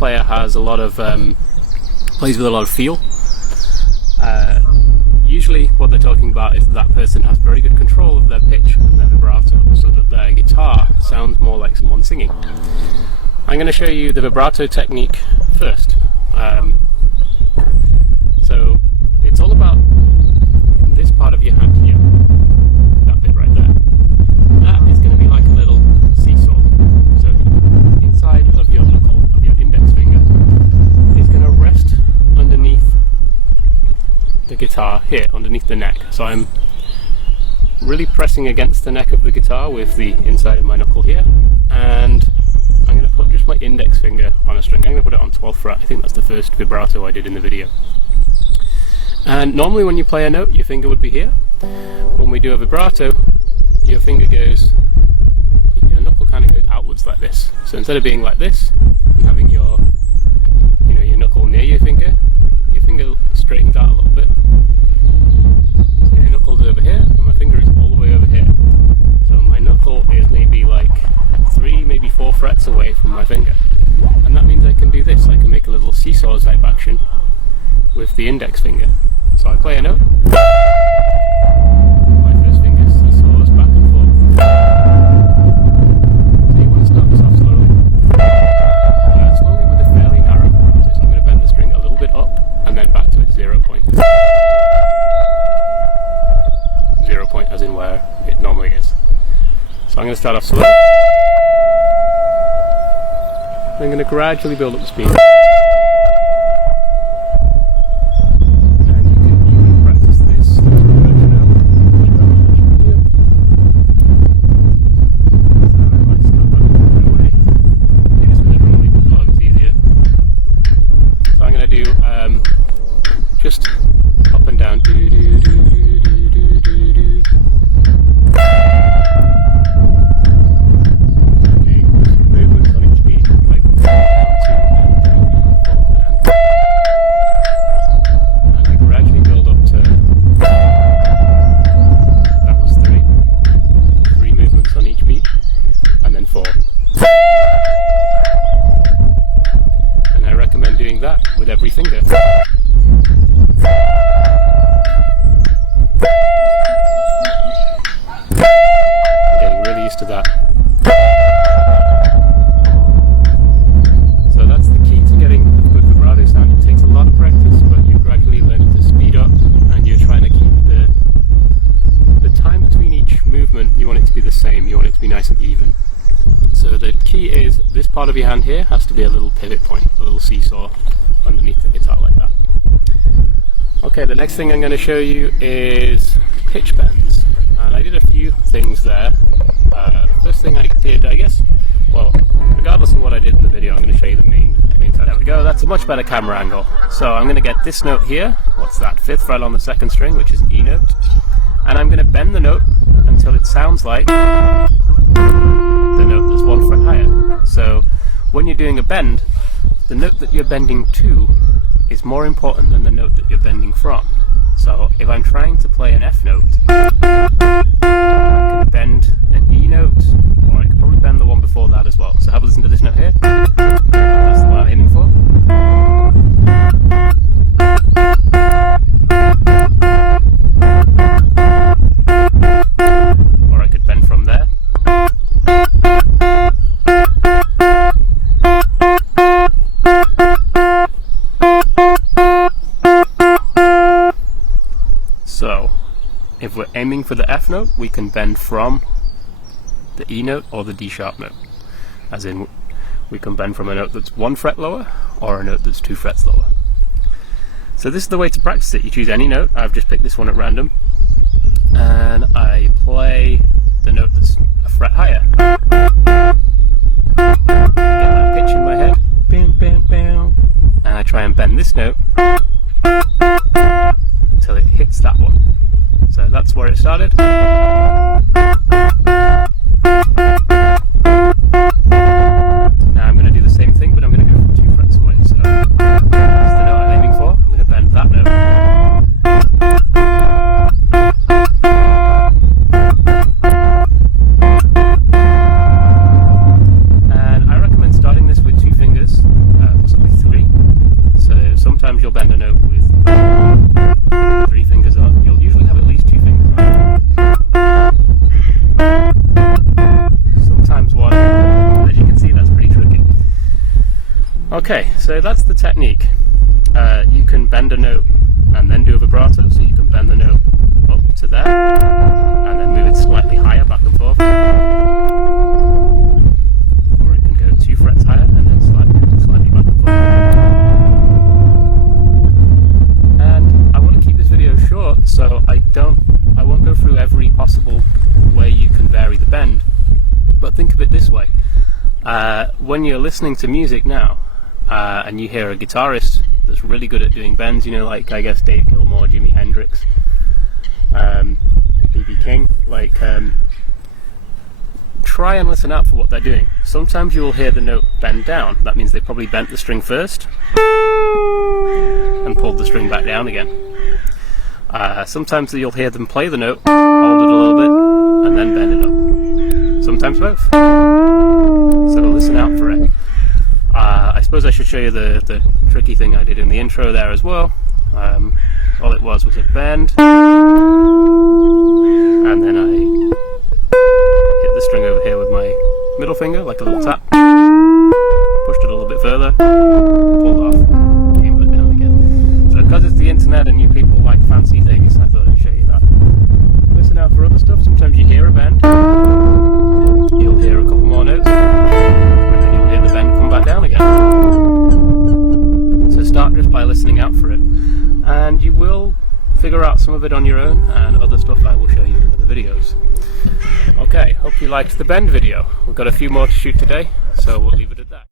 player has a lot of plays with a lot of feel. Usually what they're talking about is that person has very good control of their pitch and their vibrato, so that their guitar sounds more like someone singing. I'm going to show you the vibrato technique first. So it's all about this part of your hand here, that bit right there. That is going to be like a little seesaw. So the inside of your knuckle, of your index finger, is going to rest underneath the guitar here, underneath the neck. So I'm really pressing against the neck of the guitar with the inside of my knuckle here, and I'm going to put just my index finger on a string. I'm going to put it on 12th fret. I think that's the first vibrato I did in the video. And normally when you play a note, your finger would be here. When we do a vibrato, your knuckle kind of goes outwards like this. So instead of being like this and having your knuckle near your finger straightens out a little bit. So your knuckle is over here, and my finger is all the way over here. So my knuckle is maybe like 3, maybe 4 frets away from my finger. And that means I can do this. I can make a little seesaw type action with the index finger. So I play a note, my first finger seesaws back and forth. So you want to start this off slowly. Slowly with a fairly narrow vibrato. So I'm going to bend the string a little bit up and then back to its 0 point. 0 point as in where it normally is. So I'm going to start off slow. I'm going to gradually build up the speed. Just up and down. Okay, movements on each beat, like 1, 2, and 4, and I gradually build up to, that was 3 movements on each beat, and then 4. And I recommend doing that with every finger. To that. So that's the key to getting a good vibrato sound. It takes a lot of practice, but you gradually learn to speed up, and you're trying to keep the time between each movement. You want it to be the same. You want it to be nice and even. So the key is this part of your hand here has to be a little pivot point, a little seesaw underneath the guitar like that. Okay, the next thing I'm going to show you is pitch bends, and I did a few things there. The first thing I did, I guess, well, regardless of what I did in the video, I'm going to show you the main time. There we go, that's a much better camera angle. So I'm going to get this note here, what's that, 5th fret on the 2nd string, which is an E note, and I'm going to bend the note until it sounds like the note that's 1 fret higher. So when you're doing a bend, the note that you're bending to is more important than the note that you're bending from. So if I'm trying to play an F note, I can bend an E note, or I could probably bend the one before that as well. So have a listen to this note here. That's the one I'm aiming for. Or I could bend from there. So, if we're aiming for the F note, we can bend from the E note or the D sharp note. As in, we can bend from a note that's 1 fret lower or a note that's 2 frets lower. So this is the way to practice it. You choose any note. I've just picked this one at random, and I play the note that's a fret higher. Get that pitch in my head. Bam, bam, bam. And I try and bend this note until it hits that one. So that's where it started. Now I'm going to do the same thing, but I'm going to go from 2 frets away. So that's the note I'm aiming for. I'm going to bend that note. And I recommend starting this with 2 fingers, possibly So that's the technique. You can bend a note and then do a vibrato, so you can bend the note up to there and then move it slightly higher back and forth, or it can go 2 frets higher and then slightly back and forth. And I want to keep this video short, so I won't go through every possible way you can vary the bend, but think of it this way. When you're listening to music now and you hear a guitarist that's really good at doing bends, you know, like I guess Dave Gilmour, Jimi Hendrix, B.B. King, like try and listen out for what they're doing. Sometimes you will hear the note bend down. That means they probably bent the string first and pulled the string back down again. Sometimes you'll hear them play the note, hold it a little bit, and then bend it up. Sometimes both. So listen out for it. I suppose I should show you the tricky thing I did in the intro there as well. All it was a bend, and then I hit the string over here with my middle finger, like a little tap, pushed it a little bit further, pulled off, came back down again. So because it's the internet and you people like fancy things, I thought I'd show you that. Listen out for other stuff. Sometimes you hear a bend, you'll hear a couple more notes, and then you'll hear the bend come back down again. So start just by listening out for it, and you will figure out some of it on your own, and other stuff I will show you in other videos. Okay, hope you liked the bend video. We've got a few more to shoot today, so we'll leave it at that.